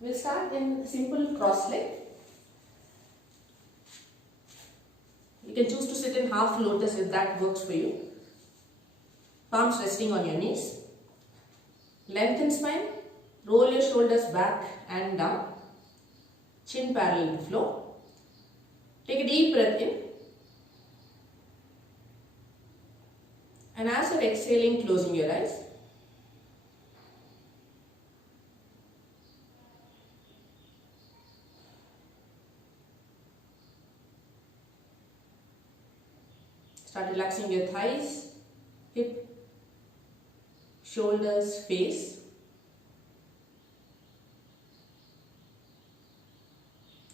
We'll start in simple cross leg. You can choose to sit in half lotus if that works for you. Palms resting on your knees. Lengthen spine. Roll your shoulders back and down. Chin parallel to floor. Take a deep breath in. And as you're exhaling, closing your eyes. Start relaxing your thighs, hip, shoulders, face.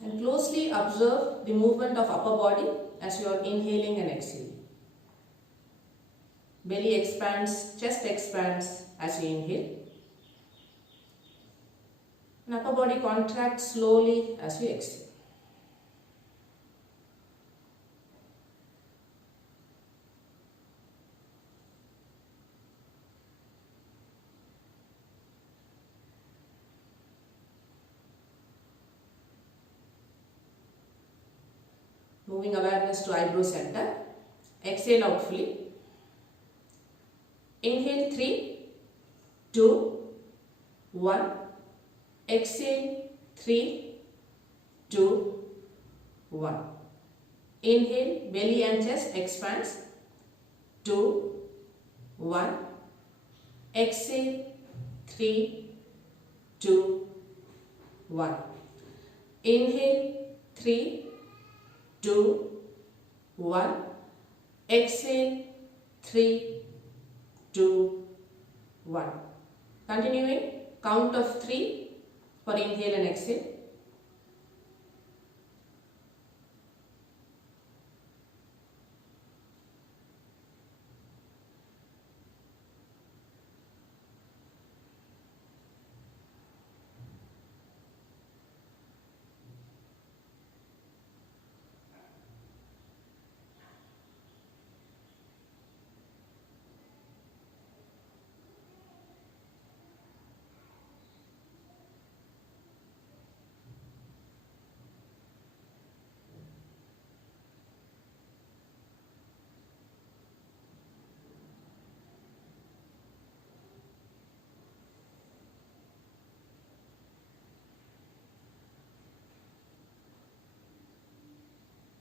And closely observe the movement of upper body as you are inhaling and exhaling. Belly expands, chest expands as you inhale. And upper body contracts slowly as you exhale. Moving awareness to eyebrow center. Exhale out fully. Inhale 3, 2, 1. Exhale 3, 2, 1. Inhale, belly and chest expands. 2, 1. Exhale 3, 2, 1. Inhale 3, 2, 1. Exhale 3, 2, 1. Continuing, count of 3 for inhale and exhale.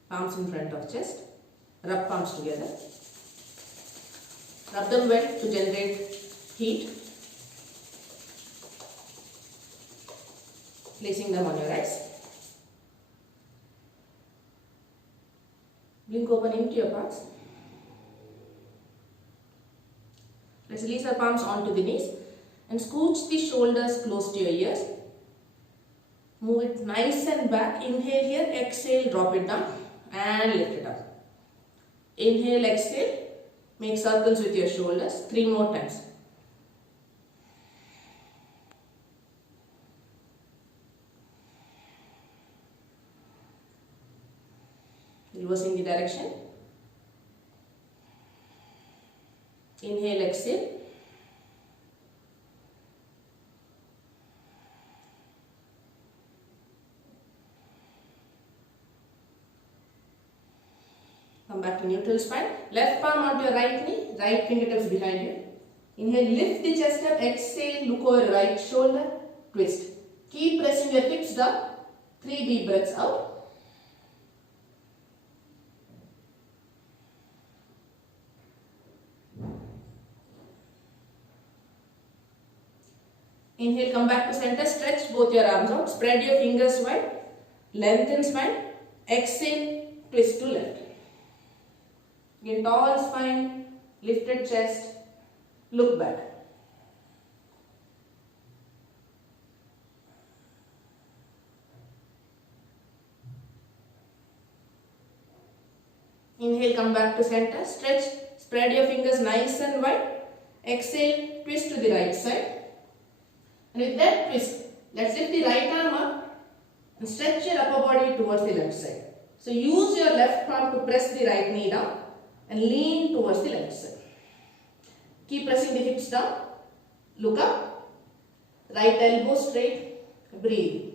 Palms in front of chest. Rub palms together. Rub them well to generate heat. Placing them on your eyes. Blink open into your palms. Let's release our palms onto the knees and scooch the shoulders close to your ears. Move it nice and back. Inhale here, exhale, drop it down and lift it up. Inhale, exhale, make circles with your shoulders. 3 more times. Reversing the direction. Inhale, exhale. Come back to neutral spine. Left palm onto your right knee, right fingertips behind you. Inhale, lift the chest up. Exhale, look over right shoulder, twist. Keep pressing your hips down. 3 deep breaths out. Inhale, come back to center. Stretch both your arms out. Spread your fingers wide. Lengthen spine. Exhale, twist to left. Again, tall spine, lifted chest, look back. Inhale, come back to center, stretch, spread your fingers nice and wide. Exhale, twist to the right side. And with that twist, let's lift the right arm up and stretch your upper body towards the left side. So use your left palm to press the right knee down and lean towards the left side. Keep pressing the hips down. Look up. Right elbow straight. Breathe.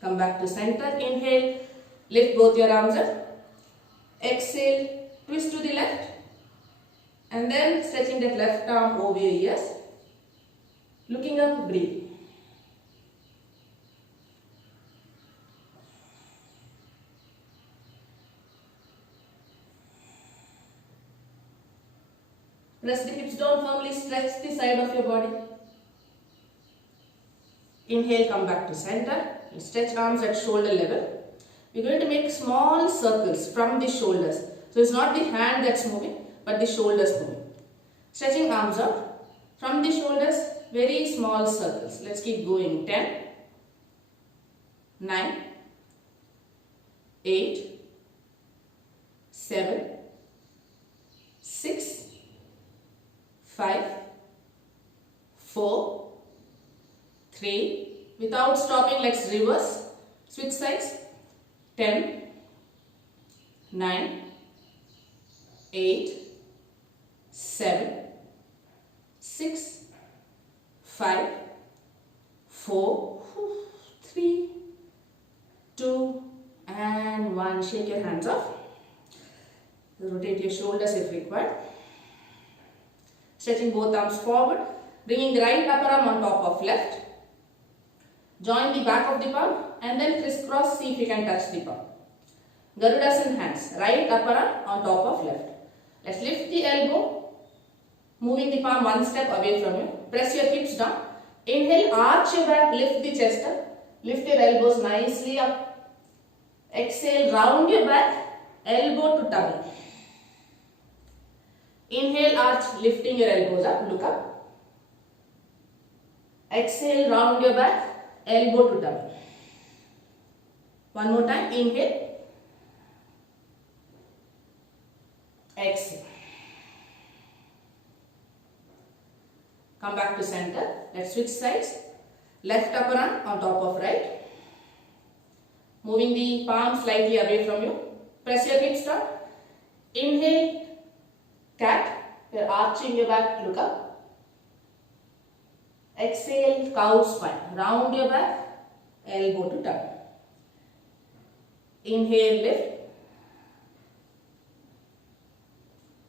Come back to center. Inhale. Lift both your arms up. Exhale. Twist to the left. And then stretching that left arm over your ears. Looking up, breathe. Press the hips down firmly, stretch the side of your body. Inhale, come back to center. Stretch arms at shoulder level. We're going to make small circles from the shoulders. So it's not the hand that's moving, but the shoulders moving. Stretching arms out. From the shoulders, very small circles. Let's keep going. 10, 9, 8, 7, 6, 5, 4, 3, without stopping, let's reverse, switch sides, 10, 9, 8, 7, 6, 5, 4, 3, 2 and 1. Shake your hands off. Rotate your shoulders if required. Stretching both arms forward, bringing the right upper arm on top of left. Join the back of the palm and then crisscross, see if you can touch the palm. Garudasana hands, right upper arm on top of left. Let's lift the elbow, moving the palm one step away from you. Press your hips down. Inhale, arch your back, lift the chest up. Lift your elbows nicely up. Exhale, round your back, elbow to tummy. Inhale, arch, lifting your elbows up, look up. Exhale, round your back, elbow to tummy. One more time, inhale. Exhale. Come back to center. Let's switch sides. Left upper arm on top of right. Moving the palm slightly away from you. Press your hips down. Inhale, cat. You're arching your back, look up. Exhale, cow spine. Round your back, elbow to tummy. Inhale, lift.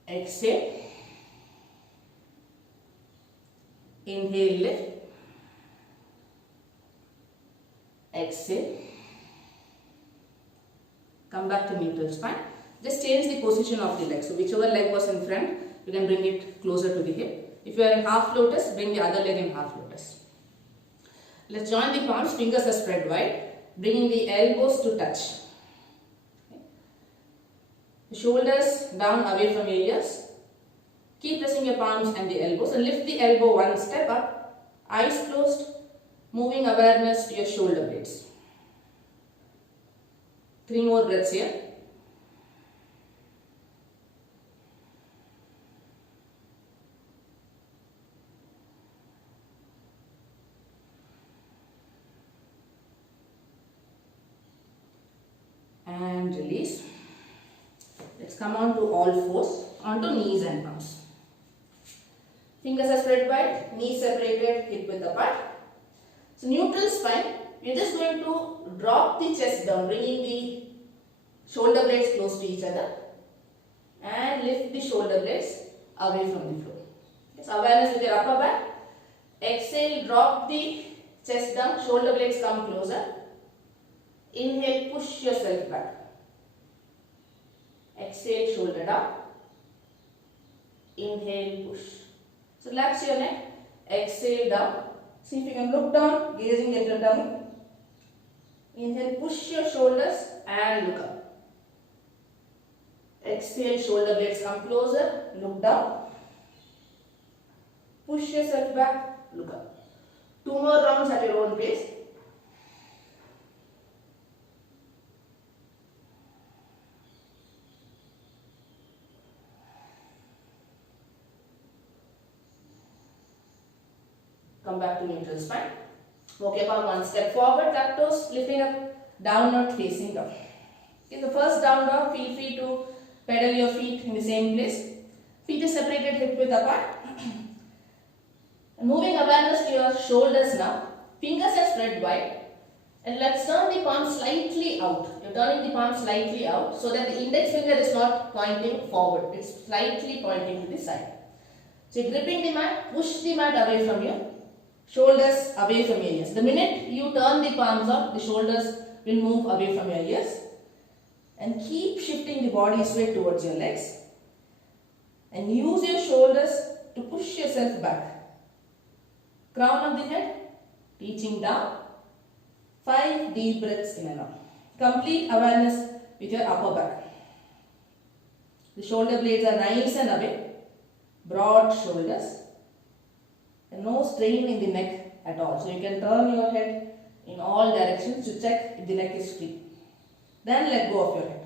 Exhale. Inhale, lift. Exhale. Come back to neutral spine. Just change the position of the leg. So whichever leg was in front, you can bring it closer to the hip. If you are in half lotus, bring the other leg in half lotus. Let's join the palms, fingers are spread wide, bringing the elbows to touch. The shoulders down away from your ears. Keep pressing your palms and the elbows and lift the elbow one step up, eyes closed, moving awareness to your shoulder blades. 3 more breaths here. And release. Let's come on to all fours, onto knees and palms. Fingers are spread wide, knees separated, hip width apart. So neutral spine, we're just going to drop the chest down, bringing the shoulder blades close to each other and lift the shoulder blades away from the floor. So awareness with your upper back. Exhale, drop the chest down, shoulder blades come closer. Inhale, push yourself back. Exhale, shoulder down. Inhale, push. So relax your neck. Exhale, down. See if you can look down, gazing at your tummy. Inhale, push your shoulders and look up. Exhale, shoulder blades come closer, look down. Push yourself back, look up. 2 more rounds at your own pace. Come back to neutral spine. Walk your palm one step forward, tuck toes, lifting up, downward facing dog. In the first down dog, feel free to Pedal your feet in the same place. Feet is separated, hip width apart. Moving awareness to your shoulders now. Fingers are spread wide. And let's turn the palm slightly out. You're turning the palm slightly out so that the index finger is not pointing forward. It's slightly pointing to the side. So you're gripping the mat, push the mat away from you. Shoulders away from your ears. The minute you turn the palms up, the shoulders will move away from your ears. And keep shifting the body's weight towards your legs. And use your shoulders to push yourself back. Crown of the head, reaching down. 5 deep breaths in and out. Complete awareness with your upper back. The shoulder blades are nice and away. Broad shoulders. And no strain in the neck at all. So you can turn your head in all directions to check if the neck is free. Then let go of your head.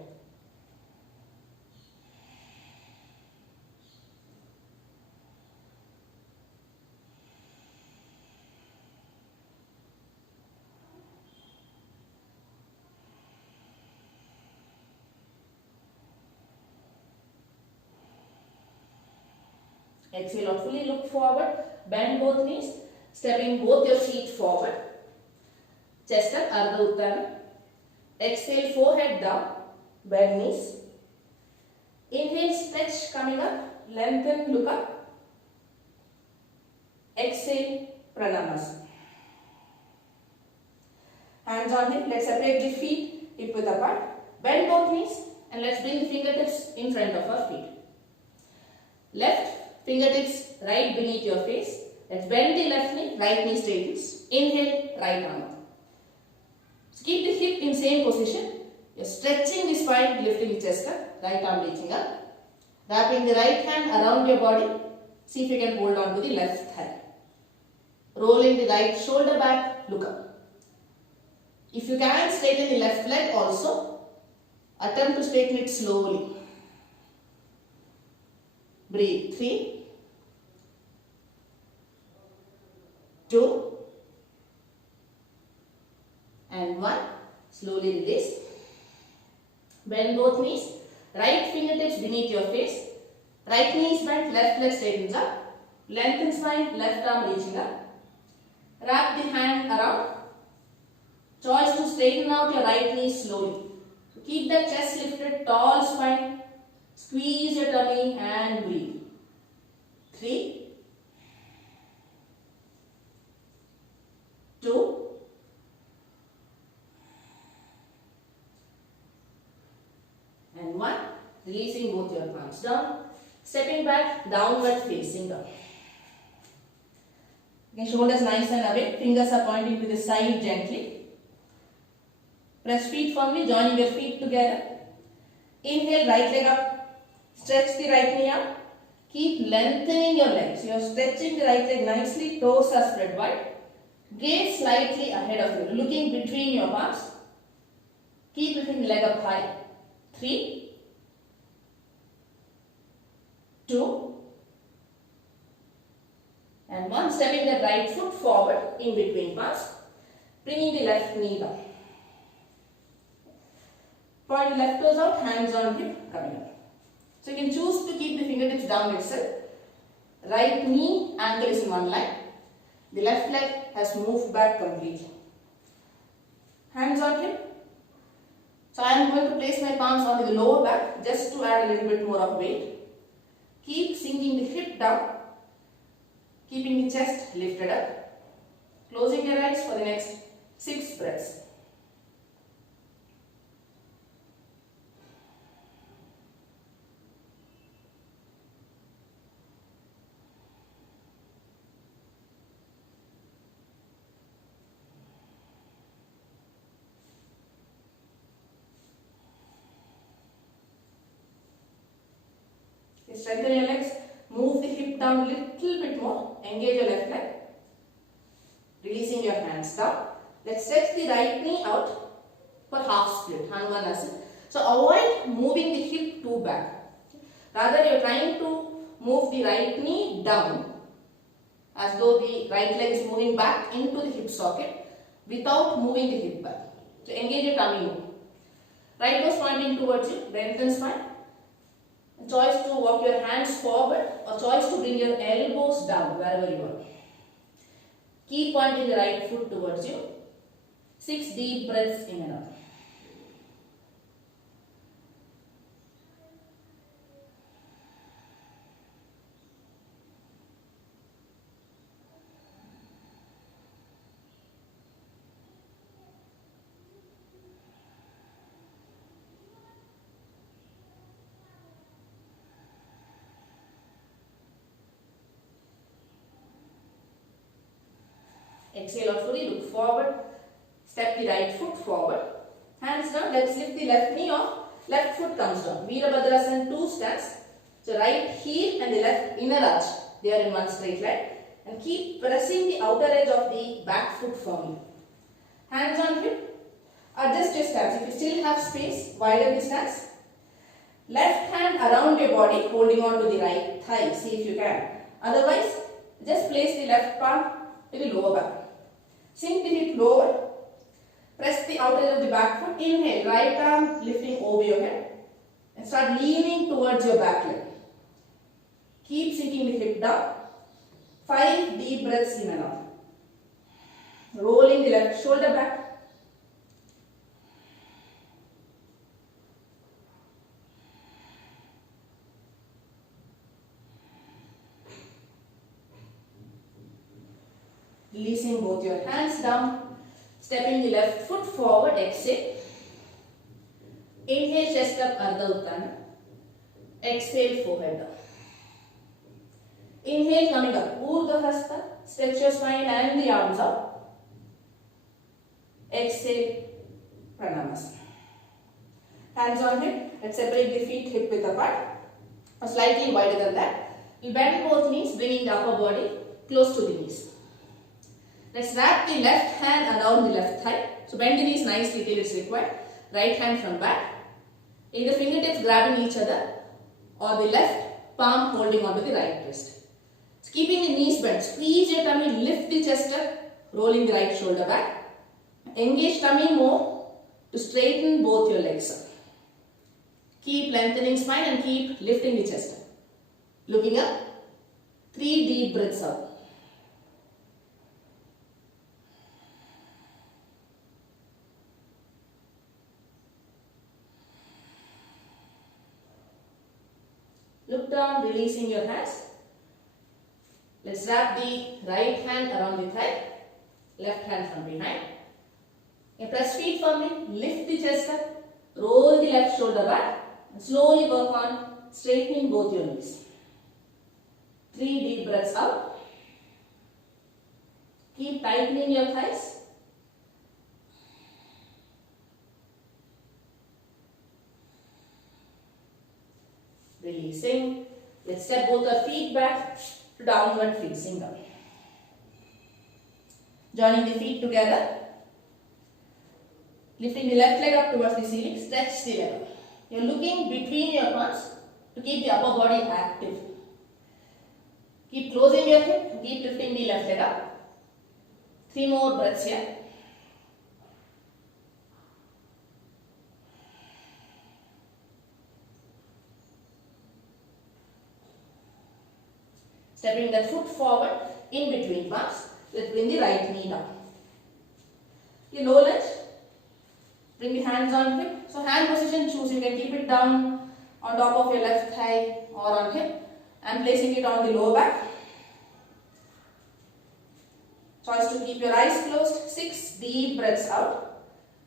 Exhale or fully look forward. Bend both knees. Stepping both your feet forward. Chest up, Ardha Uttana. Exhale, forehead down. Bend knees. Inhale, stretch coming up. Lengthen, look up. Exhale, Pranamasa. Hands on hip. Let's separate the feet hip width apart. Bend both knees and let's bring the fingertips in front of our feet. Left fingertips right beneath your face. Let's bend the left knee, right knee straightens. Inhale, right arm up. So keep the hip in same position. You're stretching the spine, lifting the chest up, right arm reaching up. Wrapping the right hand around your body. See if you can hold on to the left hand. Rolling the right shoulder back, look up. If you can straighten the left leg also, attempt to straighten it slowly. Breathe. 3, 2, and 1. Slowly release. Bend both knees. Right fingertips beneath your face. Right knee is bent, left leg straightens up. Lengthen spine, left arm reaching up. Wrap the hand around. Choice to straighten out your right knee slowly. So keep the chest lifted, tall spine. Squeeze your tummy and breathe. 3, 2, and 1. Releasing both your palms down. Stepping back, downward facing dog. Okay, shoulders nice and away. Fingers are pointing to the side gently. Press feet firmly, joining your feet together. Inhale, right leg up. Stretch the right knee up. Keep lengthening your legs. You are stretching the right leg nicely. Toes are spread wide. Gaze slightly ahead of you, looking between your palms. Keep lifting the leg up high. 3, 2, and 1. Stepping the right foot forward in between palms. Bringing the left knee down. Point the left toes out, hands on hip, coming up. So you can choose to keep the fingertips down itself. Right knee, ankle is in one line. The left leg has moved back completely. Hands on hip. So I am going to place my palms on the lower back just to add a little bit more of weight. Keep sinking the hip down. Keeping the chest lifted up. Closing your eyes for the next 6 breaths. Strengthen your legs. Move the hip down a little bit more. Engage your left leg. Releasing your hands down. Let's stretch the right knee out for half split. Hanumanasana. So avoid moving the hip too back. Rather you are trying to move the right knee down as though the right leg is moving back into the hip socket without moving the hip back. So engage your tummy more. Right toes pointing towards you. Lengthen spine. walk your hands forward or choice to bring your elbows down wherever you are. Keep pointing the right foot towards you. 6 deep breaths in and out. Exhale out fully, look forward, step the right foot forward, hands down, let's lift the left knee off, left foot comes down. Virabhadrasana 2 stance. So right heel and the left inner arch, they are in one straight line. And keep pressing the outer edge of the back foot firmly. Hands on hip, adjust your stance. If you still have space, widen the stance. Left hand around your body, holding on to the right thigh, see if you can. Otherwise, just place the left palm to the lower back. Sink the hip lower. Press the outer edge of the back foot. Inhale, right arm lifting over your head. And start leaning towards your back leg. Keep sinking the hip down. 5 deep breaths in and out. Rolling the left shoulder back. Releasing both your hands down, stepping the left foot forward, exhale. Inhale, chest up, Ardha Uttana. Exhale, forehead down. Inhale, coming up, Urdhva Hasta. Stretch your spine and the arms up. Exhale, Pranamasana. Hands on hip. Let's separate the feet hip width apart, or slightly wider than that. You bend both knees, bringing the upper body close to the knees. Let's wrap the left hand around the left thigh. So bend the knees nicely till it's required. Right hand from back. Either fingertips grabbing each other or the left palm holding onto the right wrist. So keeping the knees bent, squeeze your tummy, lift the chest up, rolling the right shoulder back. Engage tummy more to straighten both your legs up. Keep lengthening spine and keep lifting the chest up. Looking up, 3 deep breaths out. Look down, releasing your hands. Let's wrap the right hand around the thigh, left hand from behind. You press feet firmly, lift the chest up, roll the left shoulder back, and slowly work on straightening both your knees. 3 deep breaths out. Keep tightening your thighs. Releasing. Let's step both our feet back to downward facing dog. Joining the feet together. Lifting the left leg up towards the ceiling. Stretch the leg up. You're looking between your palms to keep the upper body active. Keep closing your hip. Keep lifting the left leg up. 3 more breaths here. Stepping the foot forward in between palms. Let's bring the right knee down. Your low lunge. Bring the hands on hip. So hand position choose. You can keep it down on top of your left thigh or on hip and placing it on the lower back. Choice to keep your eyes closed. 6 deep breaths out.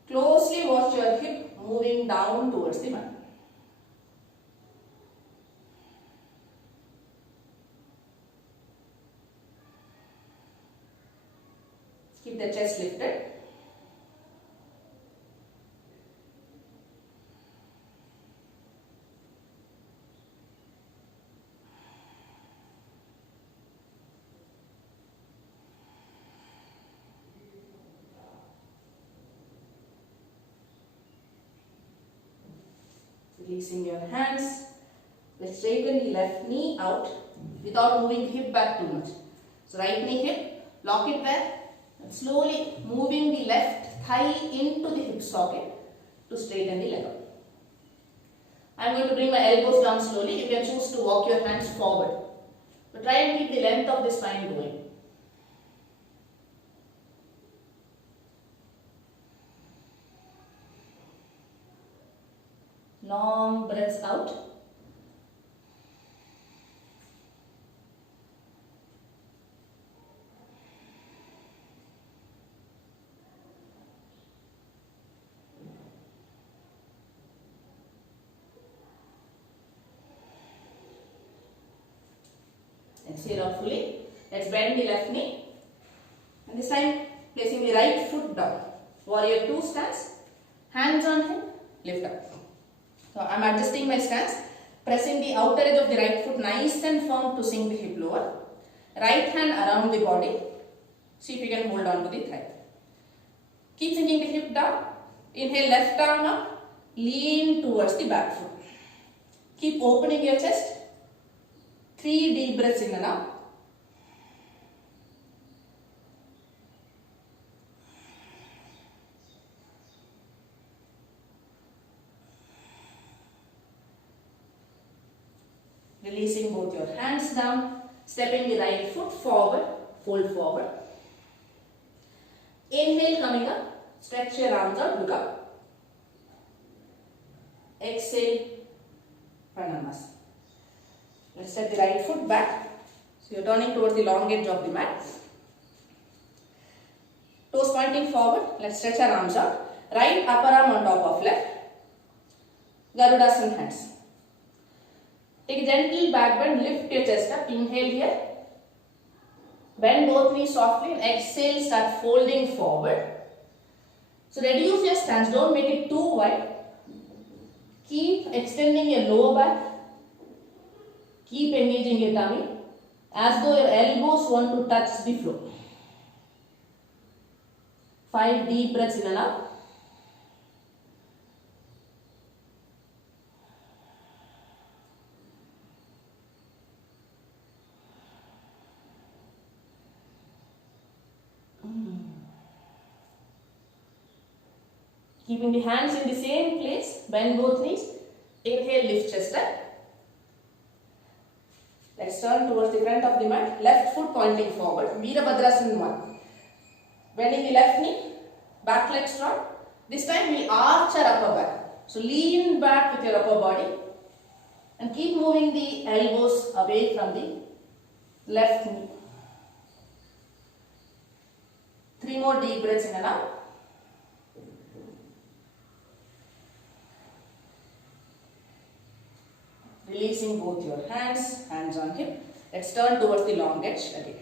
Closely watch your hip moving down towards the mat. Keep the chest lifted. Releasing your hands. Let's straighten the left knee out without moving the hip back too much. So right knee hip, lock it there. And slowly moving the left thigh into the hip socket to straighten the leg up. I'm going to bring my elbows down slowly. You can choose to walk your hands forward. But try and keep the length of the spine going. Long breaths out. Exhale out fully. Let's bend the left knee. And this time, placing the right foot down. Warrior 2 stance. Hands on hip. Lift up. So I am adjusting my stance. Pressing the outer edge of the right foot nice and firm to sink the hip lower. Right hand around the body. See if you can hold on to the thigh. Keep sinking the hip down. Inhale, left arm up. Lean towards the back foot. Keep opening your chest. 3 deep breaths in and out. Releasing both your hands down. Stepping the right foot forward. Fold forward. Inhale, coming up. Stretch your arms out. Look up. Exhale. Pranamaskar. Let's step the right foot back. So you're turning towards the long edge of the mat. Toes pointing forward. Let's stretch our arms out. Right upper arm on top of left. Garudasana hands. Take a gentle back bend. Lift your chest up. Inhale here. Bend both knees softly and exhale. Start folding forward. So reduce your stance. Don't make it too wide. Keep extending your lower back. Keep engaging your tummy as though your elbows want to touch the floor. 5 deep breaths in and out. Keeping the hands in the same place, bend both knees. Inhale, lift chest up. Let's turn towards the front of the mat. Left foot pointing forward. Veerabhadrasana 1. Bending the left knee. Back leg strong. This time we arch our upper back. So lean back with your upper body. And keep moving the elbows away from the left knee. 3 more deep breaths in and out. Releasing both your hands, hands on hip. Let's turn towards the long edge again.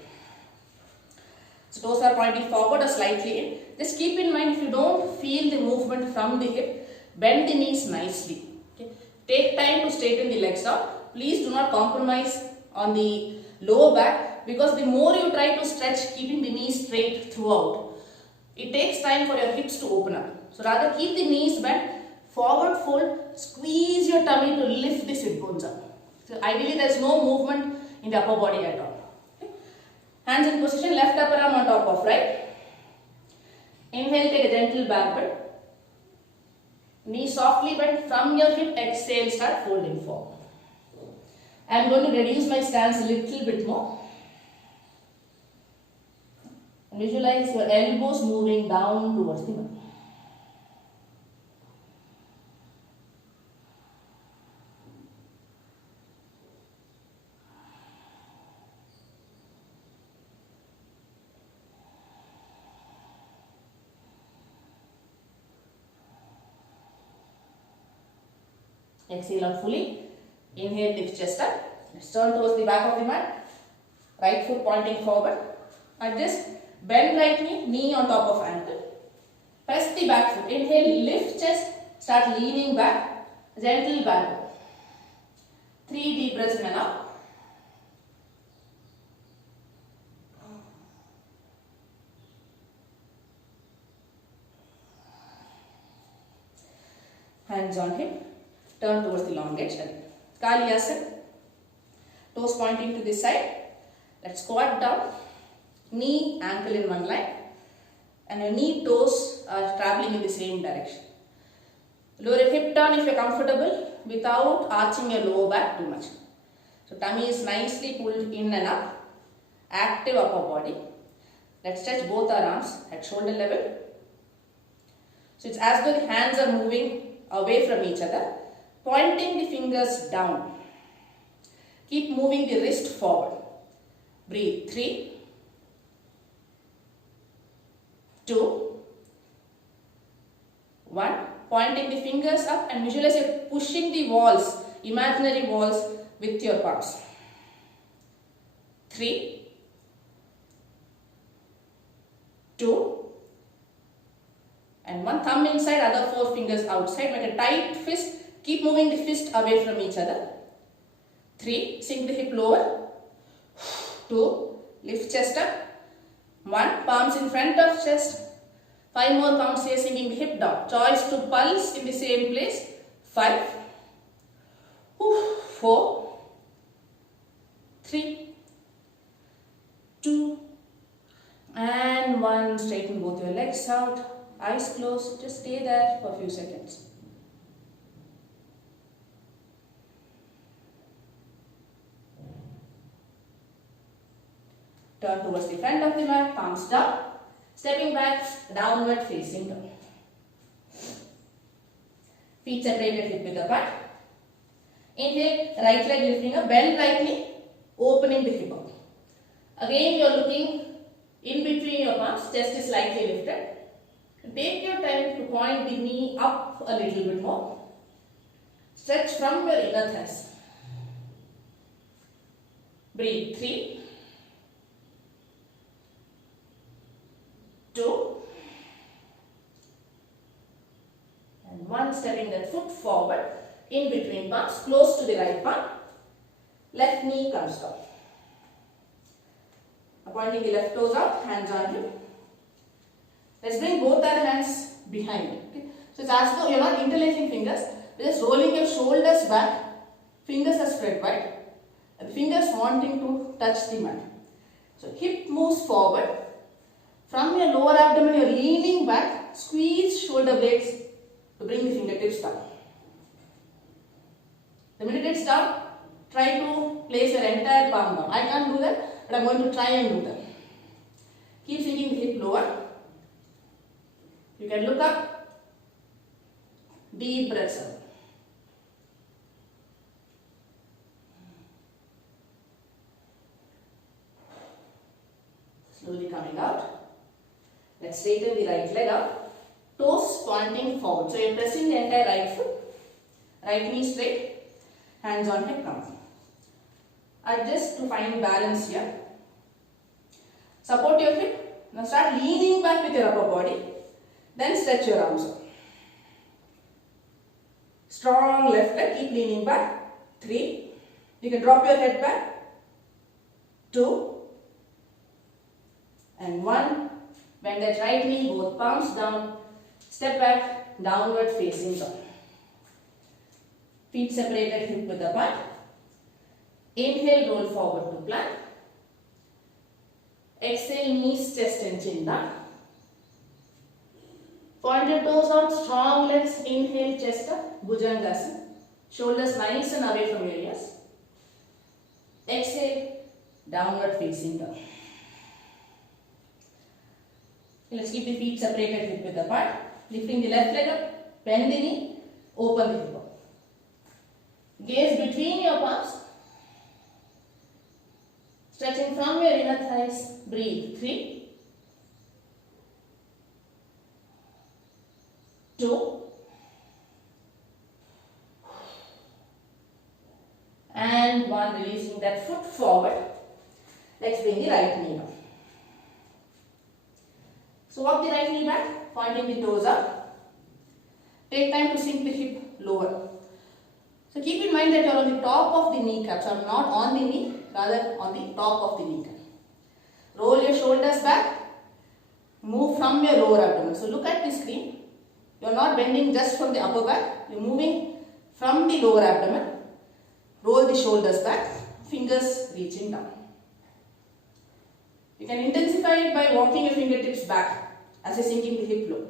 So toes are pointing forward or slightly in. Just keep in mind, if you don't feel the movement from the hip, bend the knees nicely. Okay? Take time to straighten the legs out. Please do not compromise on the lower back, because the more you try to stretch, keeping the knees straight throughout, it takes time for your hips to open up. So rather keep the knees bent. Forward fold, squeeze your tummy to lift the sit bones up. So ideally there is no movement in the upper body at all. Okay. Hands in position, left upper arm on top of right. Inhale, take a gentle back bend. Knee softly bent from your hip, exhale, start folding forward. I am going to reduce my stance a little bit more. And visualize your elbows moving down towards the mat. Exhale out fully. Inhale, lift chest up. Let's turn towards the back of the mat. Right foot pointing forward. Adjust. Bend right knee, knee on top of ankle. Press the back foot. Inhale, lift chest. Start leaning back. Gentle back bend. 3 deep breaths in and out. Hands on hip. Turn towards the long edge again. Kalyasana. Toes pointing to this side. Let's squat down. Knee, ankle in one line. And your knee toes are traveling in the same direction. Lower your hip down if you're comfortable. without arching your lower back too much. So tummy is nicely pulled in and up, active upper body. Let's stretch both our arms at shoulder level. So it's as though the hands are moving away from each other, pointing the fingers down. Keep moving the wrist forward. Breathe. 3, 2, 1. Pointing the fingers up and visualize you're pushing the walls, imaginary walls with your palms. 3, 2, and 1. Thumb inside, other 4 fingers outside. Make a tight fist. Keep moving the fist away from each other. 3, sink the hip lower. 2, lift chest up. 1, palms in front of chest. 5 more palms here, sinking the hip down. Choice to pulse in the same place. 5, 4, 3, 2, and 1. Straighten both your legs out. Eyes closed. Just stay there for a few seconds. Turn towards the front of the mat, palms down. Stepping back, downward facing dog. Feet separated, hip width apart. Inhale, right leg lifting up, bend right knee, opening the hip up. Again, you are looking in between your palms, chest is slightly lifted. Take your time to point the knee up a little bit more. Stretch from your inner thighs. Breathe. 3, 2, and 1. Stepping that foot forward in between palms, close to the right palm. Left knee comes down. Pointing the left toes out, hands on hip. Let's bring both our hands behind. Okay? So it's as though you're not interlacing fingers, you're just rolling your shoulders back, fingers are spread wide, and fingers wanting to touch the mat. So hip moves forward. From your lower abdomen, you're leaning back, squeeze shoulder blades to bring the fingertips down. The minute it's down, try to place your entire palm down. I can't do that, but I'm going to try and do that. Keep sinking the hip lower. You can look up. Deep breaths out. Slowly coming out. Let's straighten the right leg out. Toes pointing forward. So you're pressing the entire right foot. Right knee straight. Hands on hip come. Adjust to find balance here. Support your hip. Now start leaning back with your upper body. Then stretch your arms out. Strong left leg. Keep leaning back. 3. You can drop your head back. 2. And 1. Bend that right knee, both palms down. Step back, downward facing dog. Feet separated, hip width apart. Inhale, roll forward to plank. Exhale, knees, chest and chin down. Pointed toes out, strong legs. Inhale, chest up, Bhujangasana. Shoulders nice and away from your ears. Exhale, downward facing dog. Let's keep the feet separated, hip width apart. Lifting the left leg up, bend the knee, open the hip up. Gaze between your palms. Stretching from your inner thighs. Breathe. 3, 2, and 1. Releasing that foot forward. Let's bring the right knee down. So walk the right knee back, pointing the toes up. Take time to sink the hip lower. So keep in mind that you are on the top of the kneecap. So I am not on the knee, rather on the top of the kneecap. Roll your shoulders back. Move from your lower abdomen. So look at the screen. You are not bending just from the upper back. You are moving from the lower abdomen. Roll the shoulders back. Fingers reaching down. You can intensify it by walking your fingertips back as you're sinking the hip low.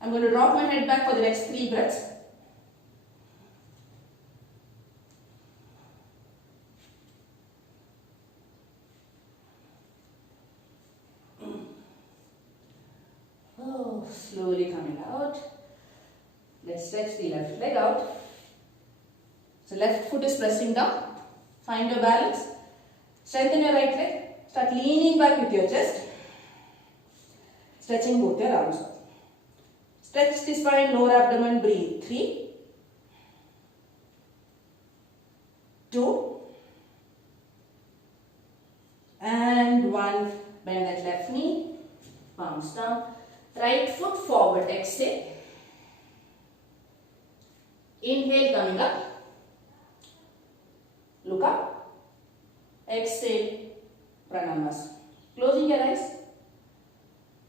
I'm going to drop my head back for the next 3 breaths. Oh, slowly coming out. Let's stretch the left leg out. So left foot is pressing down. Find your balance. Strengthen your right leg. Start leaning back with your chest. Stretching both your arms. Stretch the spine, lower abdomen, breathe. 3, 2, and 1. Bend that left knee, palms down. Right foot forward, exhale. Inhale, coming up. Look up. Exhale, Pranamasa. Closing your eyes.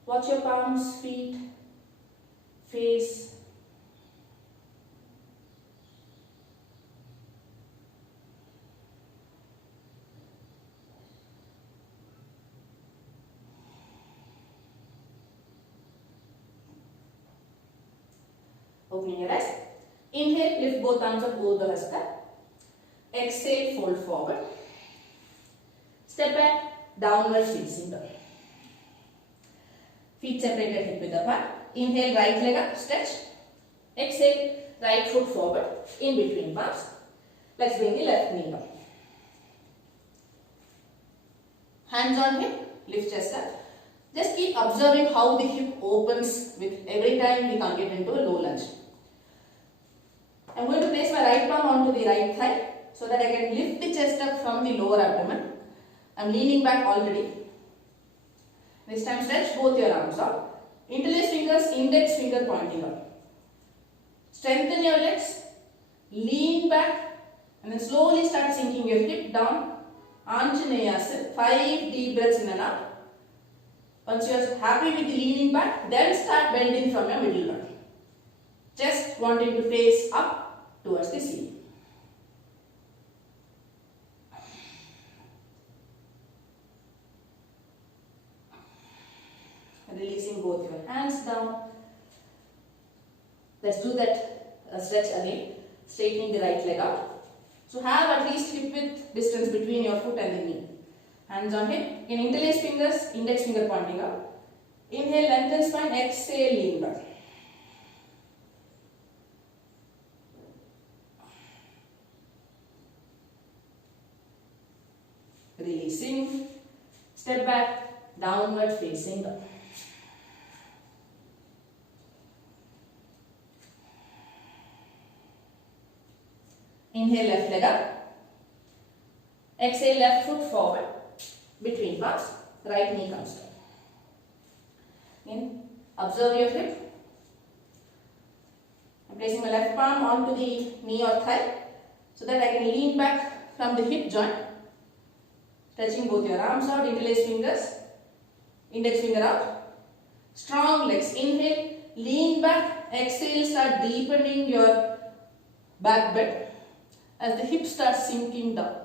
Watch your palms, feet, face. Opening your eyes. Inhale, lift both arms up, Urdhva Hasta. Exhale, fold forward. Step back, downward facing dog. Feet separated, hip width apart. Inhale, right leg up, stretch. Exhale, right foot forward, in between palms. Let's bring the left knee down. Hands on hip, lift chest up. Just keep observing how the hip opens with every time we can get into a low lunge. I'm going to place my right palm onto the right thigh so that I can lift the chest up from the lower abdomen. I'm leaning back already. This time stretch both your arms out. Interlace fingers, index finger pointing up. Strengthen your legs. Lean back and then slowly start sinking your hip down. Anjaneyasana. 5 deep breaths in and out. Once you are happy with the leaning back, then start bending from your middle line. Chest wanting to face up towards the ceiling. Releasing both your hands down. Let's do that stretch again. Straightening the right leg out. So have at least hip width distance between your foot and the knee. Hands on hip. You can interlace fingers, index finger pointing up. Inhale, lengthen spine. Exhale, lean back. Releasing. Step back, downward facing dog. Inhale, left leg up. Exhale, left foot forward. Between palms, right knee comes down. Again, observe your hip. I'm placing my left palm onto the knee or thigh so that I can lean back from the hip joint. Stretching both your arms out, interlace fingers, index finger out. Strong legs. Inhale, lean back. Exhale, start deepening your back bend as the hips start sinking down.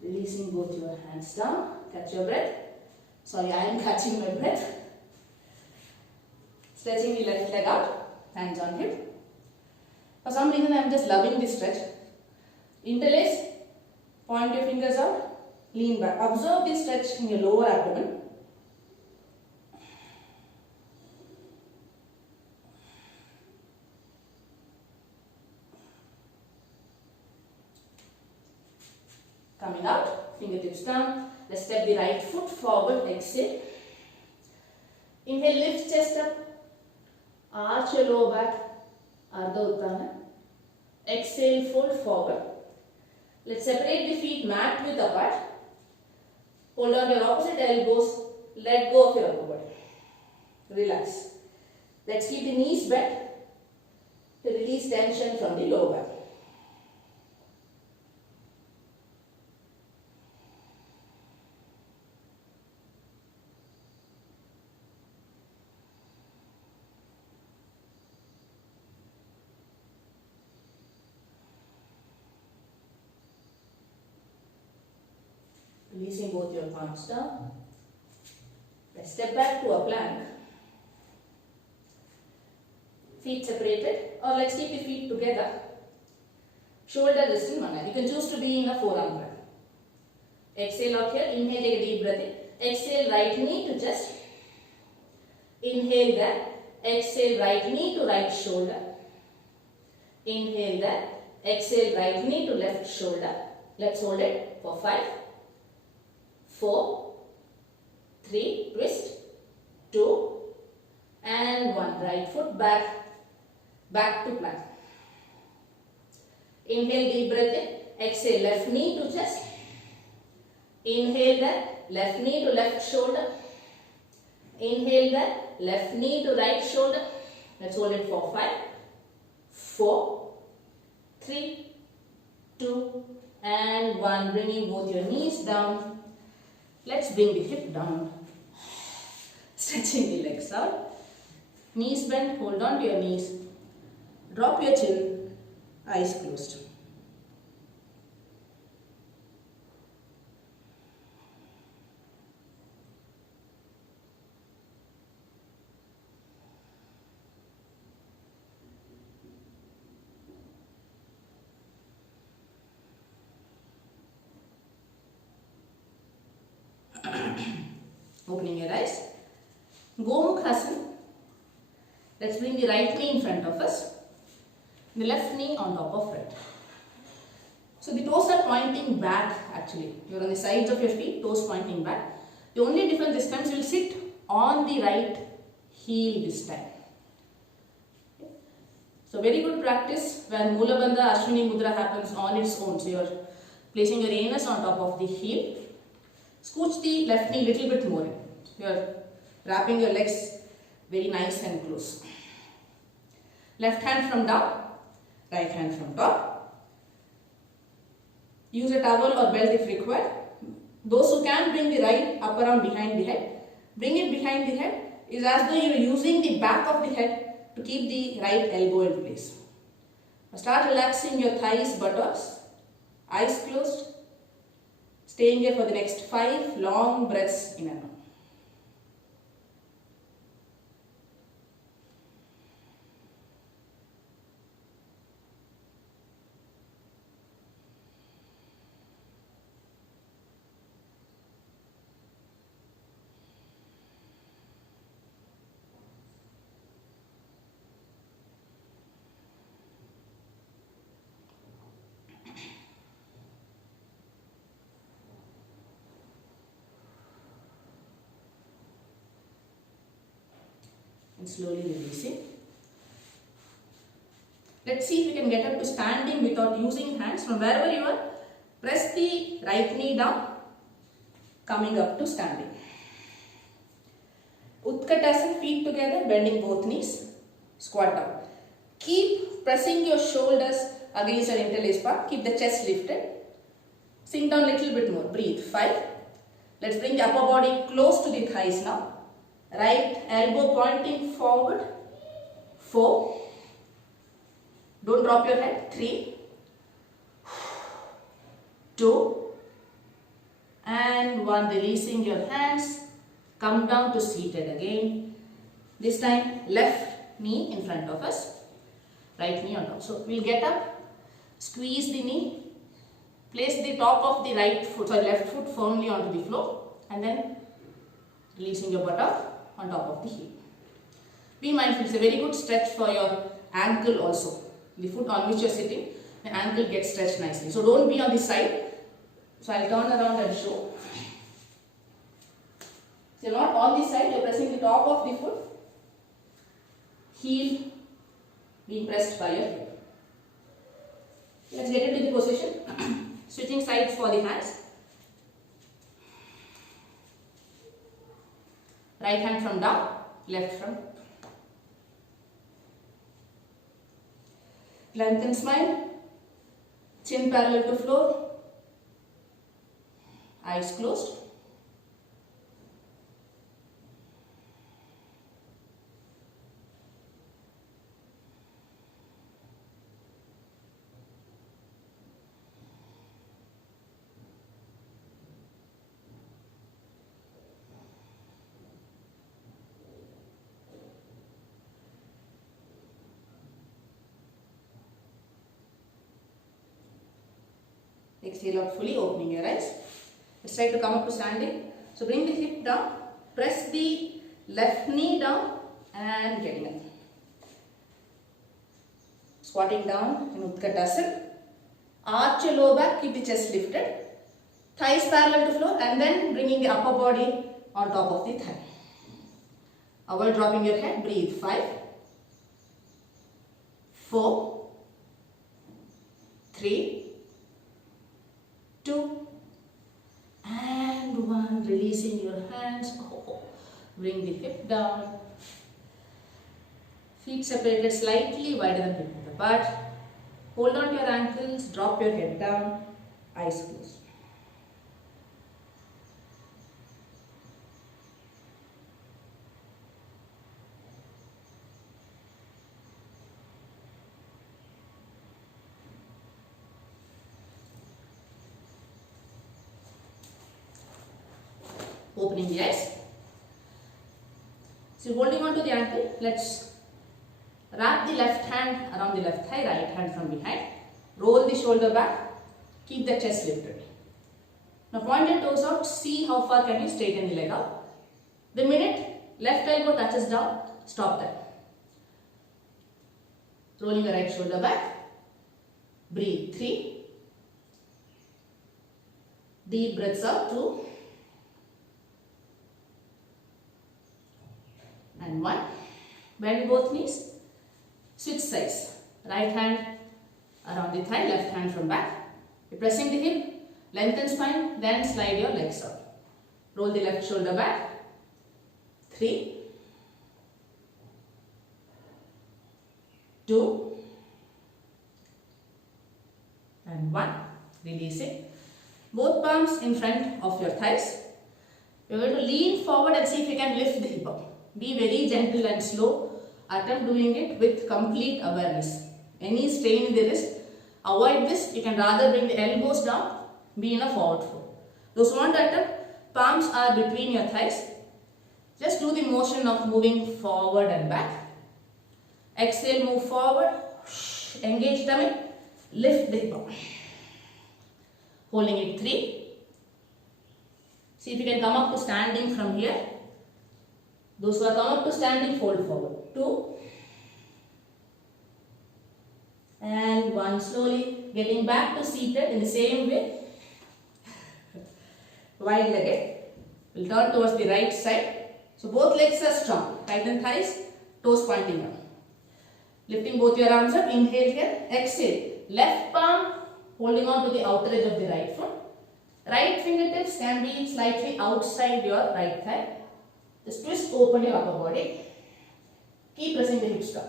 Releasing both your hands down. Catch your breath. Sorry, I am catching my breath. Stretching the left leg out. Hands on hip. For some reason, I am just loving this stretch. Interlace. Point your fingers out. Lean back. Observe this stretch in your lower abdomen. Coming out, fingertips down. Let's step the right foot forward. Exhale. Inhale, lift chest up. Arch your lower back. Ardha Utthana. Exhale, fold forward. Let's separate the feet mat width apart. Hold on your opposite elbows. Let go of your upper body. Relax. Let's keep the knees bent to release tension from the lower back. Releasing both your palms down. Let's step back to a plank. Feet separated, or let's keep the feet together. Shoulder rest in one hand. You can choose to be in a forearm plank. Exhale out here. Inhale, take a deep breath in. Exhale, right knee to chest. Inhale there. Exhale, right knee to right shoulder. Inhale there. Exhale, right knee to left shoulder. Let's hold it for 5, 4, 3, twist, 2, and 1. Right foot back, back to plank. Inhale, deep breath in. Exhale, left knee to chest. Inhale there, left knee to left shoulder. Inhale there, left knee to right shoulder. Let's hold it for 5, 4, 3, 2, and 1. Bringing both your knees down. Let's bring the hip down. Stretching the legs out. Knees bent, hold on to your knees. Drop your chin, eyes closed. Opening your eyes. Gomukhasana. Let's bring the right knee in front of us. The left knee on top of right. So the toes are pointing back actually. You're on the sides of your feet, toes pointing back. The only difference this time is you'll sit on the right heel this time. Okay. So very good practice where Mula Bandha Ashwini Mudra happens on its own. So you're placing your anus on top of the heel. Scooch the left knee little bit more in. You're wrapping your legs very nice and close. Left hand from down, right hand from top. Use a towel or belt if required. Those who can bring the right upper arm behind the head, bring it behind the head. Is as though you are using the back of the head to keep the right elbow in place. Start relaxing your thighs, buttocks, eyes closed. Staying here for the next 5 long breaths in and out. And slowly releasing. Let's see if we can get up to standing without using hands. From wherever you are, press the right knee down, coming up to standing. Utkatasana, feet together, bending both knees, squat down. Keep pressing your shoulders against your interlaced part. Keep the chest lifted. Sink down a little bit more. Breathe. 5. Let's bring the upper body close to the thighs now. Right elbow pointing forward. 4. Don't drop your head. 3, 2, and 1. Releasing your hands. Come down to seated again. This time left knee in front of us. Right knee on top. So we'll get up. Squeeze the knee. Place the top of the left foot firmly onto the floor. And then releasing your buttock on top of the heel. Be mindful, it's a very good stretch for your ankle also. The foot on which you are sitting, the ankle gets stretched nicely. So don't be on the side. So I'll turn around and show. So you're not on the side, you're pressing the top of the foot. Heel being pressed by your hip. Let's get into the position. Switching sides for the hands. Right hand from down, left from up. Lengthen spine, chin parallel to floor, eyes closed. Exhale out fully, opening your eyes. Let's try to come up to standing. So bring the hip down, press the left knee down and getting up. Squatting down in Utkatasana. Arch your lower back, keep the chest lifted. Thighs parallel to floor and then bringing the upper body on top of the thigh. Avoid dropping your head. Breathe. 5, 4, 3, 2 and 1. Releasing your hands. Bring the hip down. Feet separated slightly wider than hip width apart. Hold on to your ankles. Drop your head down. Eyes closed. Opening the eyes. So holding on to the ankle, let's wrap the left hand around the left thigh, right hand from behind. Roll the shoulder back, keep the chest lifted. Now point your toes out, see how far can you straighten the leg out. The minute left elbow touches down, stop that. Rolling your right shoulder back. Breathe. 3. Deep breaths out. 2. And 1. Bend both knees. Switch sides. Right hand around the thigh, left hand from back. You're pressing the hip, lengthen spine, then slide your legs out. Roll the left shoulder back. 3, 2 and 1. Releasing. Both palms in front of your thighs. You're going to lean forward and see if you can lift the hip up. Be very gentle and slow. Attempt doing it with complete awareness. Any strain in the wrist, avoid this. You can rather bring the elbows down, be in a forward fold. Those who want to attempt, palms are between your thighs. Just do the motion of moving forward and back. Exhale, move forward. Engage tummy. Lift the hip up. Holding it. 3. See if you can come up to standing from here. Those who are come up to standing, fold forward. 2 and 1. Slowly getting back to seated in the same way. Wide legged. We'll turn towards the right side. So both legs are strong. Tighten thighs, toes pointing up. Lifting both your arms up. Inhale here. Exhale. Left palm holding on to the outer edge of the right foot. Right fingertips can be slightly outside your right thigh. Just twist open your upper body. Keep pressing the hips down.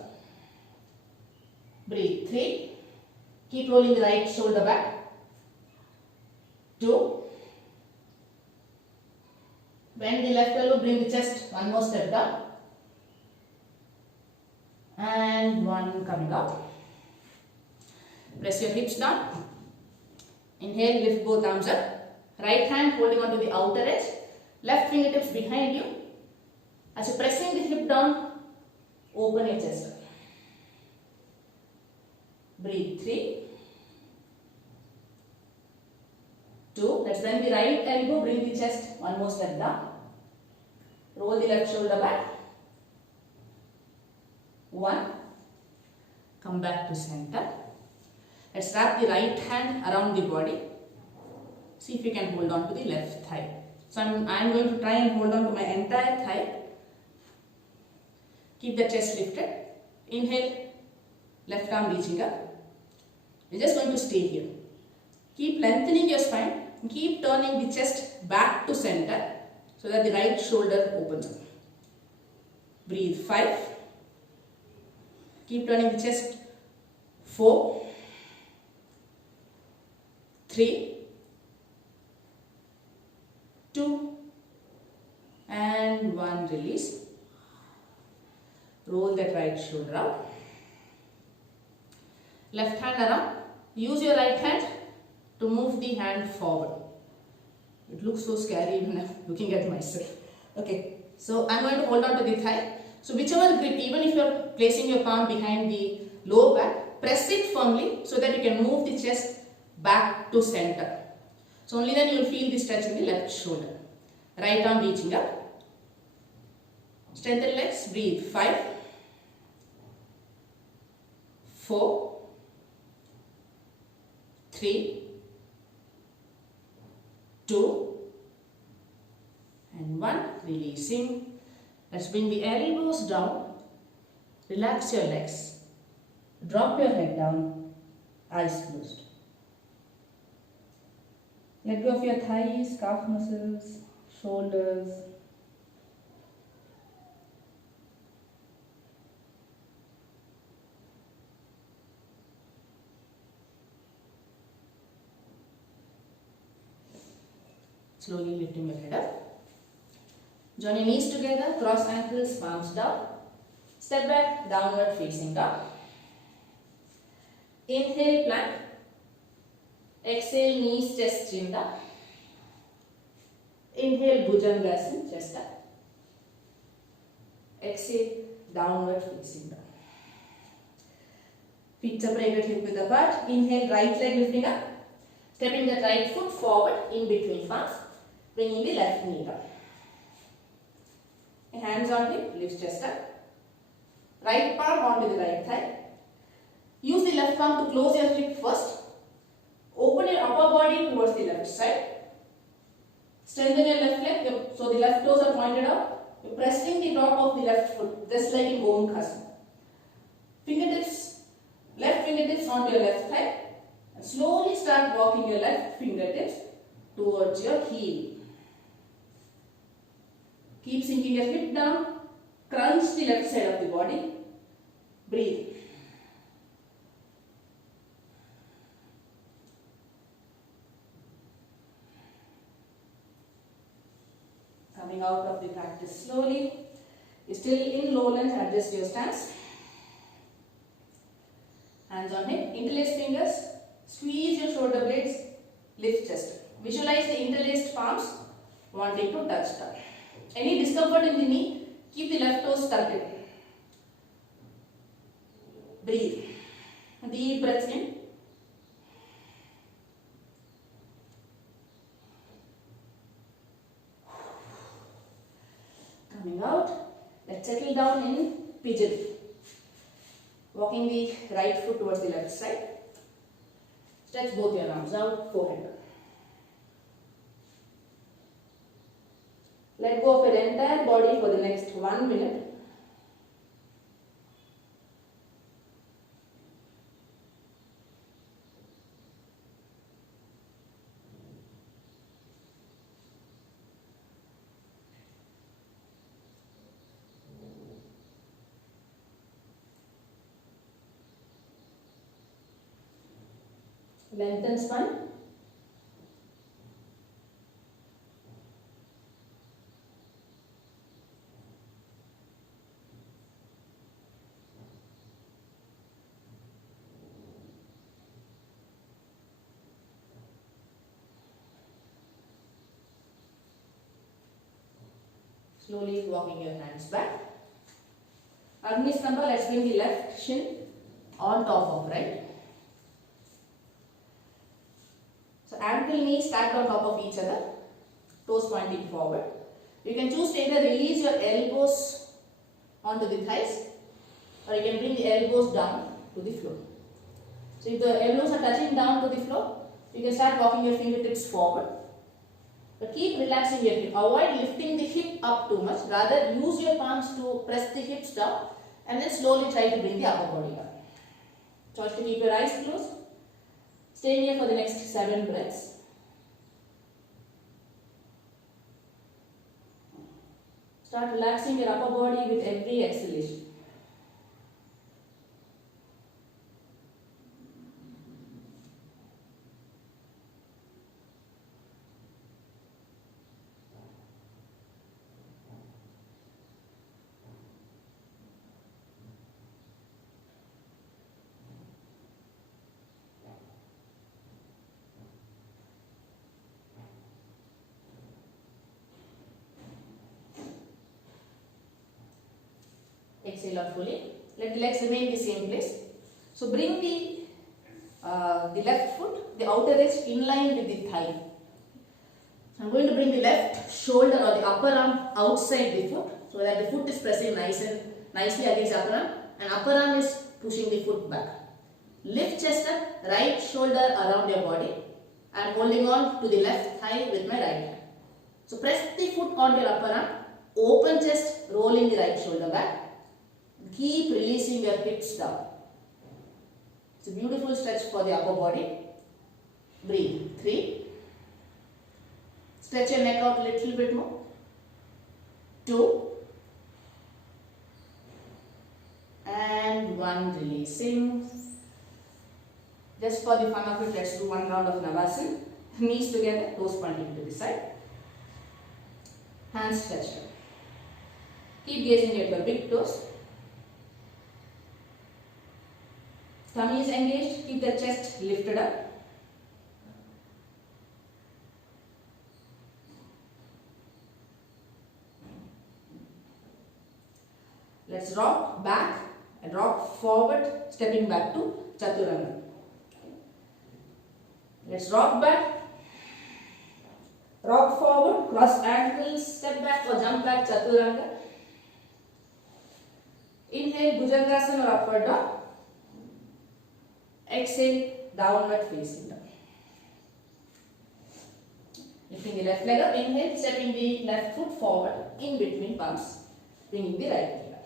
Breathe. 3. Keep rolling the right shoulder back. 2. Bend the left elbow, bring the chest one more step down. And 1 coming out. Press your hips down. Inhale, lift both arms up. Right hand holding on to the outer edge. Left fingertips behind you. As you're pressing the hip down, open your chest up. Breathe. 3, 2. Let's bend the right elbow, bring the chest one more step down. Roll the left shoulder back. 1. Come back to center. Let's wrap the right hand around the body. See if you can hold on to the left thigh. So I'm going to try and hold on to my entire thigh. Keep the chest lifted. Inhale, left arm reaching up. You're just going to stay here. Keep lengthening your spine and keep turning the chest back to center so that the right shoulder opens up. Breathe. 5. Keep turning the chest. 4, 3, 2 and 1. Release. Roll that right shoulder out. Left hand around. Use your right hand to move the hand forward. It looks so scary when I'm looking at myself. Okay, so I'm going to hold on to the thigh. So whichever grip, even if you're placing your palm behind the lower back, press it firmly so that you can move the chest back to center. So only then you will feel the stretch in the left shoulder. Right arm reaching up. Strengthen legs. Breathe. 5, 4, 3, 2, and 1. Releasing. Let's bring the elbows down. Relax your legs. Drop your head down. Eyes closed. Let go of your thighs, calf muscles, shoulders. Slowly lifting your head up. Join your knees together, cross ankles, palms down. Step back, downward facing dog. Inhale, plank. Exhale, knees, chest, chin down. Inhale, Bhujangasana, chest up. Exhale, downward facing dog. Feet separated, hip width apart. Inhale, right leg lifting up. Stepping the right foot forward in between palms. Bringing the left knee down. Hands on hip, lift chest up. Right palm onto the right thigh. Use the left palm to close your hip first. Open your upper body towards the left side. Strengthen your left leg, so the left toes are pointed out. You're pressing the top of the left foot, just like in Gomukhasana. Fingertips, left fingertips onto your left thigh. And slowly start walking your left fingertips towards your heel. Keep sinking your hip down. Crunch the left side of the body. Breathe. Coming out of the practice slowly. You're still in low lunge, adjust your stance. Hands on hip, interlace fingers, squeeze your shoulder blades, lift chest. Visualize the interlaced palms wanting to touch down. Any discomfort in the knee, keep the left toes tucked in. Breathe. Deep breaths in. Coming out. Let's settle down in pigeon. Walking the right foot towards the left side. Stretch both your arms out, forehead up. Let go of your entire body for the next 1 minute. Lengthen spine. Slowly walking your hands back. Agni Stambha, let's bring the left shin on top of right. So ankle knee stacked on top of each other, toes pointing forward. You can choose to either release your elbows onto the thighs or you can bring the elbows down to the floor. So if the elbows are touching down to the floor, you can start walking your fingertips forward. But keep relaxing your hip. Avoid lifting the hip up too much. Rather use your palms to press the hips down and then slowly try to bring the upper body down. Choice to keep your eyes closed. Stay here for the next 7 breaths. Start relaxing your upper body with every exhalation. Exhale out fully. Let the legs remain in the same place. So bring the the left foot, the outer edge in line with the thigh. So I'm going to bring the left shoulder or the upper arm outside the foot so that the foot is pressing nicely against the upper arm and upper arm is pushing the foot back. Lift chest up, right shoulder around your body. I am holding on to the left thigh with my right hand. So press the foot onto your upper arm, open chest, rolling the right shoulder back. Keep releasing your hips down. It's a beautiful stretch for the upper body. Breathe. 3. Stretch your neck out a little bit more. 2. And 1. Releasing. Just for the fun of it, let's do one round of Navasana. Knees together, toes pointing to the side. Hands stretched out. Keep gazing at your big toes. Tummy is engaged. Keep the chest lifted up. Let's rock back and rock forward, stepping back to Chaturanga. Let's rock back, rock forward, cross ankles, step back or jump back, Chaturanga. Inhale, Bhujangasana or upward dog. Exhale, downward facing dog. Lifting the left leg up, inhale, stepping the left foot forward in between palms, bringing the right leg up.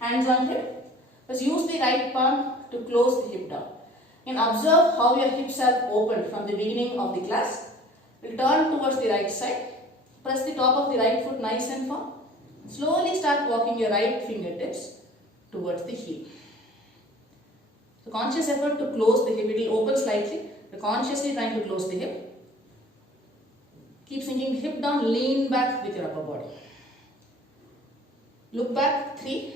Hands on hip. Let's use the right palm to close the hip down. And observe how your hips have opened from the beginning of the class. We'll turn towards the right side. Press the top of the right foot nice and firm. Slowly start walking your right fingertips towards the heel. So conscious effort to close the hip. It will open slightly. You're consciously trying to close the hip. Keep sinking the hip down. Lean back with your upper body. Look back. 3,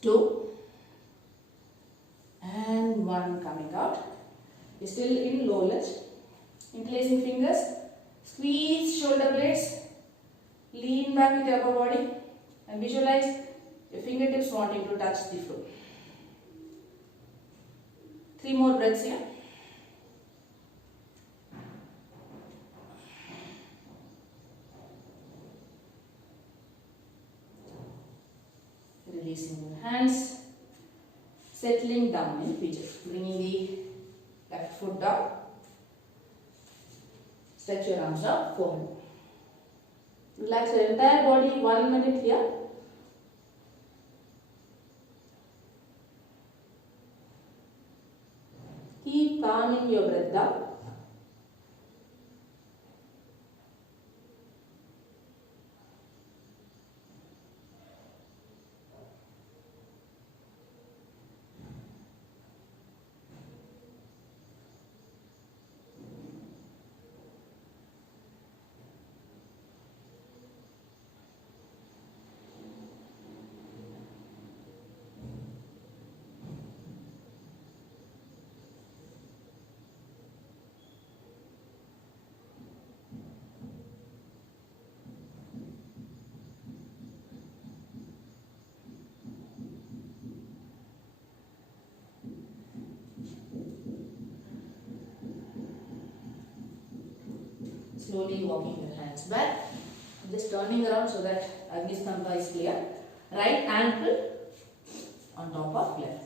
2, and 1 coming out. You're still in low lunge. Interlacing fingers. Squeeze shoulder blades. Lean back with your upper body and visualize your fingertips wanting to touch the floor. 3 more breaths here. Releasing your hands. Settling down in pigeon. Bringing the left foot down. Stretch your arms out forward. Relax your entire body 1 minute here. Keep calming your breath down. Slowly walking your hands back. Just turning around so that Agni Stambha is clear. Right ankle on top of left.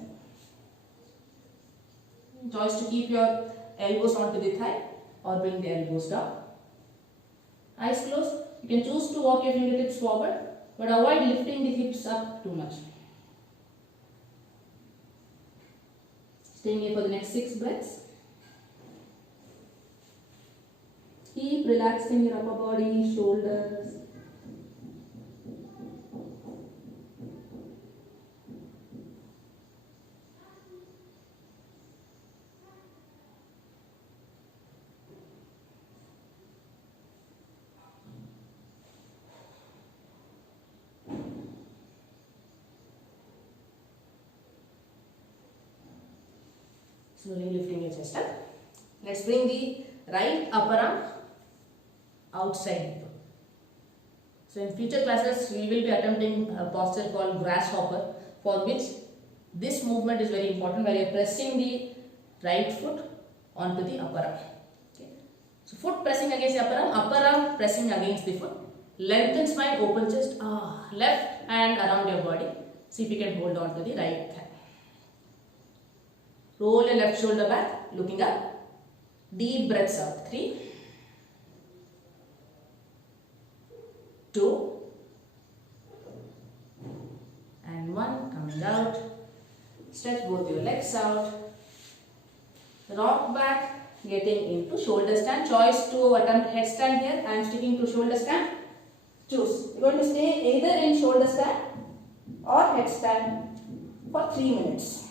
Choice to keep your elbows onto the thigh or bring the elbows down. Eyes closed. You can choose to walk your fingertips forward, but avoid lifting the hips up too much. Staying here for the next 6 breaths. Keep relaxing your upper body, shoulders. Slowly lifting your chest up. Let's bring the right upper arm outside. So in future classes we will be attempting a posture called grasshopper, for which This movement is very important where you are pressing the right foot onto the upper arm. Okay. So foot pressing against the upper arm pressing against the foot. Lengthen spine, open chest, left hand around your body. See if you can hold on to the right hand. Roll your left shoulder back, looking up. Deep breaths out. 3, 2, and 1. Coming out. Stretch both your legs out. Rock back, getting into shoulder stand. Choice to attempt headstand here. I am sticking to shoulder stand. Choose. You are going to stay either in shoulder stand or headstand for 3 minutes.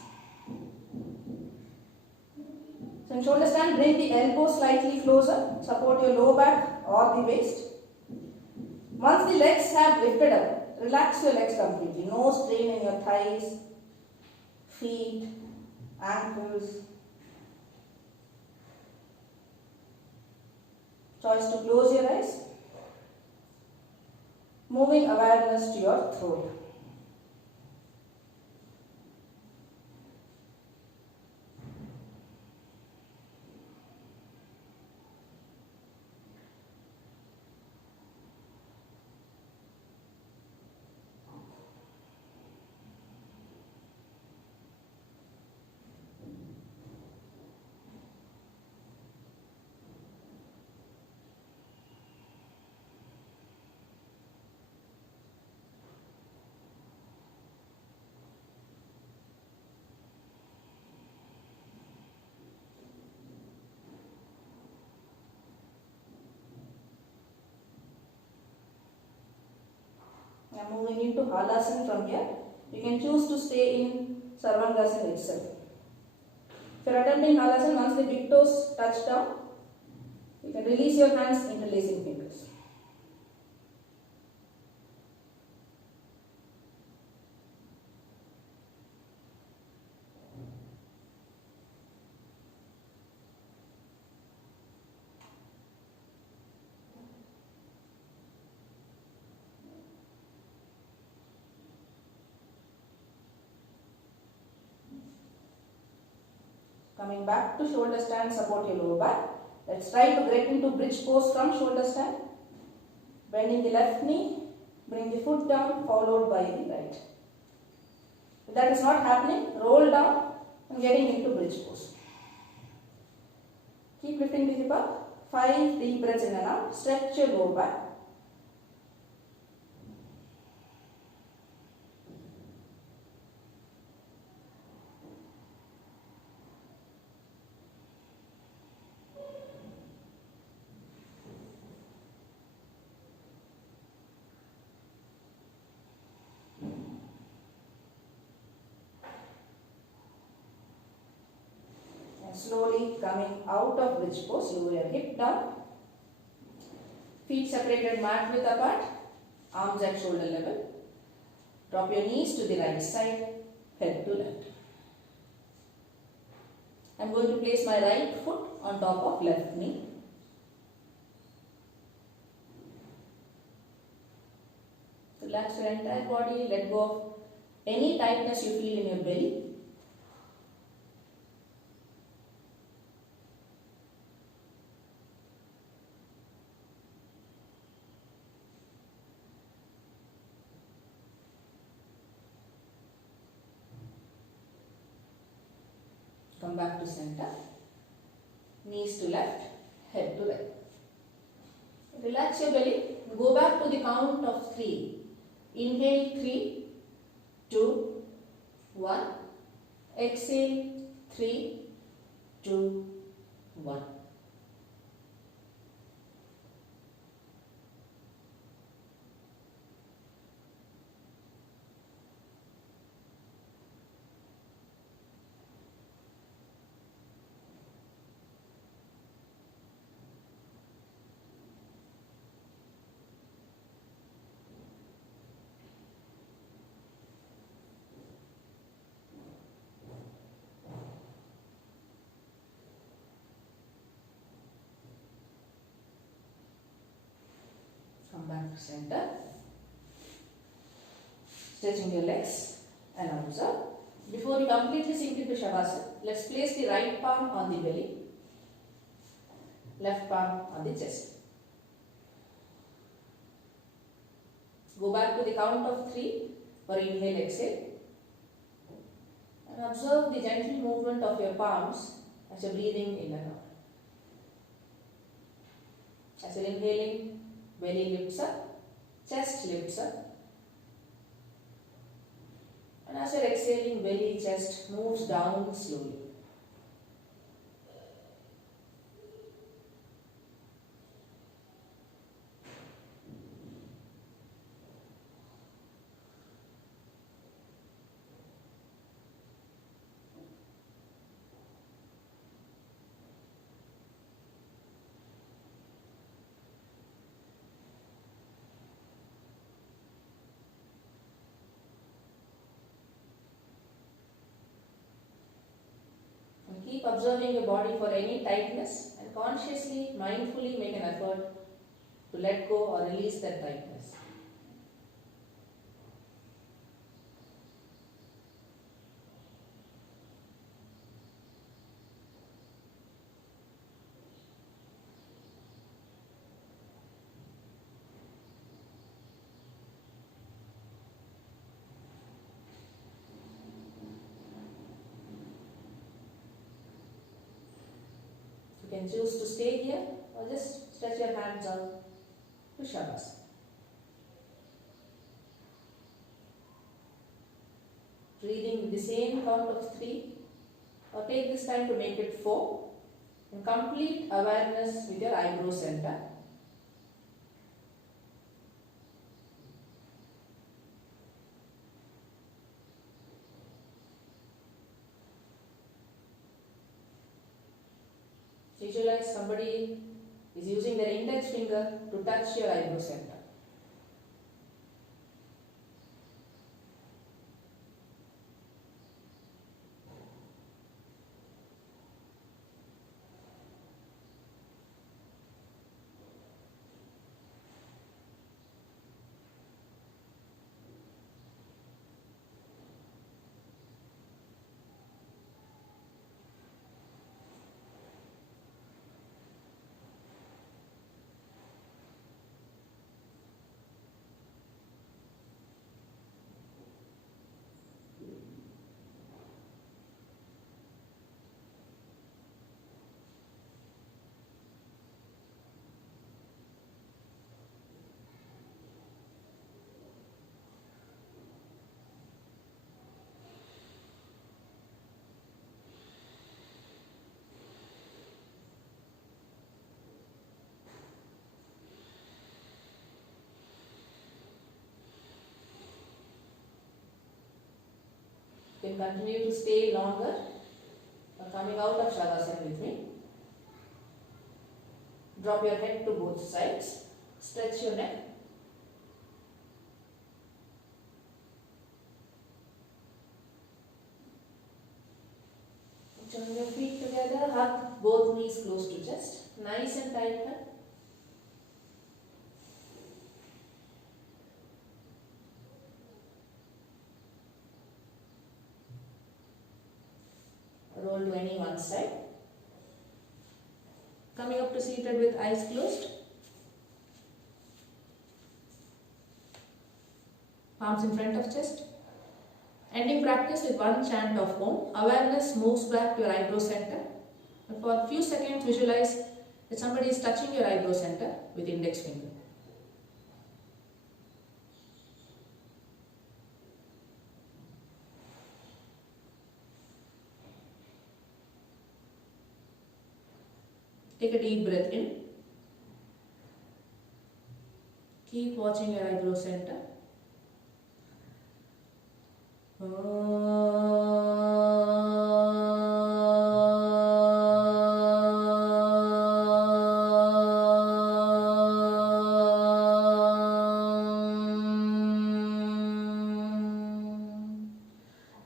So in shoulder stand, bring the elbow slightly closer. Support your lower back or the waist. Once the legs have lifted up, relax your legs completely. No strain in your thighs, feet, ankles. Choice to close your eyes. Moving awareness to your throat. I am moving into Halasana from here. You can choose to stay in Sarvangasana itself. If you are attempting Halasana, once the big toes touch down, you can release your hands, interlacing fingers. Coming back to shoulder stand, support your lower back. Let's try to get into bridge pose from shoulder stand. Bending the left knee, bring the foot down, followed by the right. If that is not happening, roll down and getting into bridge pose. Keep lifting the hip up. 5 deep breaths in and out. Stretch your lower back. Slowly coming out of bridge pose, lower your hip down, feet separated mat width apart, arms at shoulder level. Drop your knees to the right side, head to left. I am going to place my right foot on top of left knee. Relax your entire body, let go of any tightness you feel in your belly. Come back to center, knees to left, head to right. Relax your belly, go back to the count of 3. Inhale 3, 2, 1. Exhale 3, 2, 1. Come back to center. Stretching your legs and arms up. Before you completely sink into Shavasana, let's place the right palm on the belly, left palm on the chest. Go back to the count of 3 for inhale, exhale, and observe the gentle movement of your palms as you're breathing in and out. As you're inhaling, belly lifts up, chest lifts up, and as you're exhaling, belly, chest moves down slowly. Keep observing your body for any tightness and consciously, mindfully make an effort to let go or release that tightness. You can choose to stay here or just stretch your hands out to Shavasana. Breathing with the same count of 3, or take this time to make it 4, and complete awareness with your eyebrow center. Visualize somebody is using their index finger to touch your eyebrow center. You can continue to stay longer or coming out of Shavasana with me. Drop your head to both sides. Stretch your neck. Join your feet together. Hug both knees close to chest. Nice and tight hug. Roll to any one side. Coming up to seated with eyes closed. Palms in front of chest. Ending practice with one chant of Om. Awareness moves back to your eyebrow center. And for a few seconds visualize that somebody is touching your eyebrow center with index finger. Take a deep breath in. Keep watching your eyebrow center.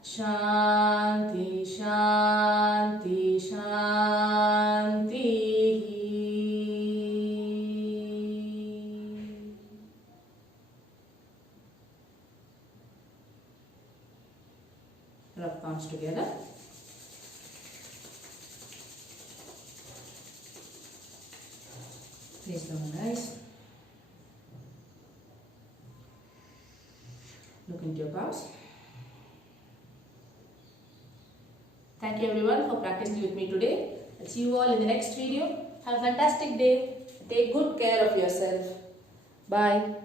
Shanti, Shanti, Shanti. rub palms together. Place them on the eyes. Look into your palms. Thank you everyone for practicing with me today. I'll see you all in the next video. Have a fantastic day. Take good care of yourself. Bye.